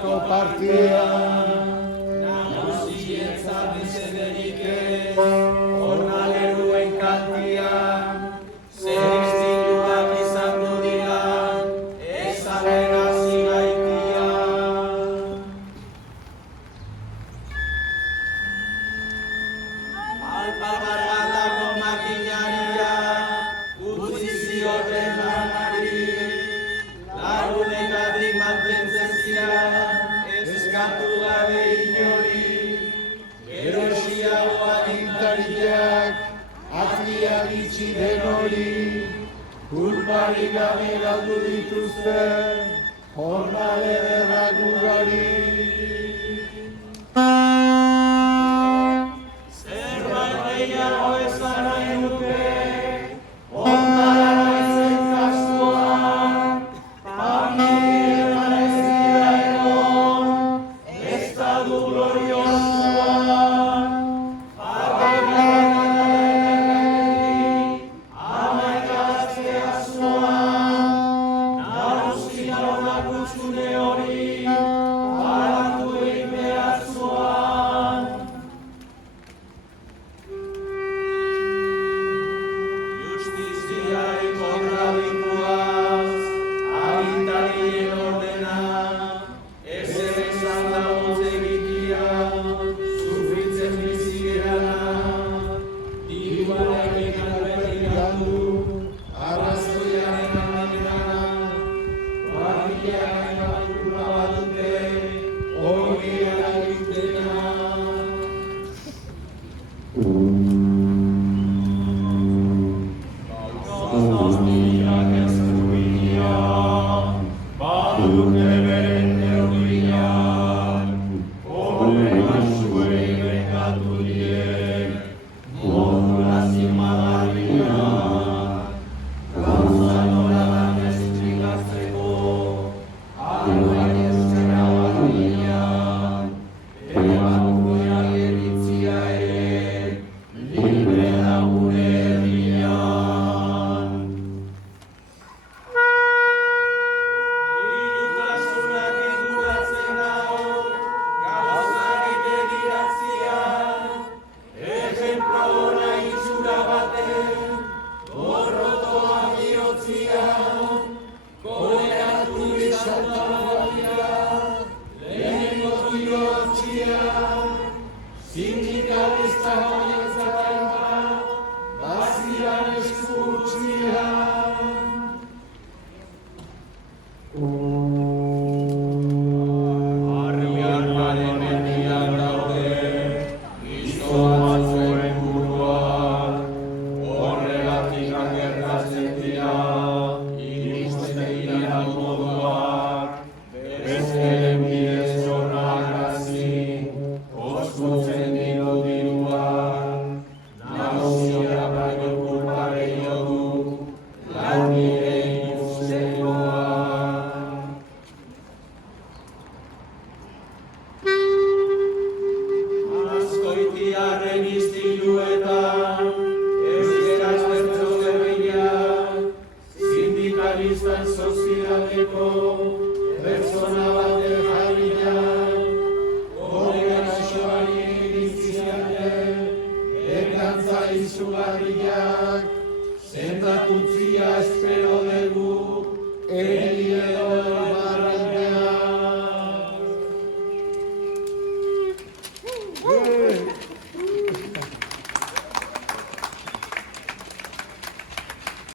Bertako partia nagusientzat mesederik ez, jornaleruen kantia, zer istiluak izango dira, ezaten hasi gaitia. Alpagarratako makinaria, utzi zioten lanari, lagunetatik mantentzen ziren, eskatu gabe inori, erosiago agintariak, atliak itxi den hori, kulparik gabe galdu dituzte, jornale derrak ugari. Zerbait gehiago esan nahi nuke, ondara ezen kasua, familietan ez dira egon, estadu gloriosoan, paregatik, hamaika gaztea zoan, nagusia onak utxune hori, paratu egin behar zoan. Justiziaren kontra dituaz, agintarien ordena, ezer esan da hotzegitia, sufritzen bizi gerana, diruarekin alberrik galdu, arrazoiaren amagana, barriaren apurra bat dute, hori eragitena. Gauzastiak ez duia, badute beren neurriak, horrela zuei bekatu die, modulazio magarriak, gauza noradan esplikatzeko, albai ezkerra barriak, ebakoia iritzia ere, libre da gure herrian. Ilutasunak inguratzen hau, gauzari bediratzian, ejemplo ona itxura baten, gorrotoa bihotzian, koleratu izanta batia, lehenengo tirotzian, sindikalista horietzaten bat, baziran esku utzian. Argiaren mendian daude, gizon batzuen buruak, horregatik gertatzen dira, iristen dira moduak, bezkeren bidez jornarazi, oskutzen ditu diruak, nagusia baino kulpare jodu, langile ikustekoa. Azkoitiarren istiluetan, euskaraz bertso berriak, sindikalistan sozialeko pertsona baten jarriak, kongregasioari iritziate, ekantza izugarriak, sendatutzia espero dugu,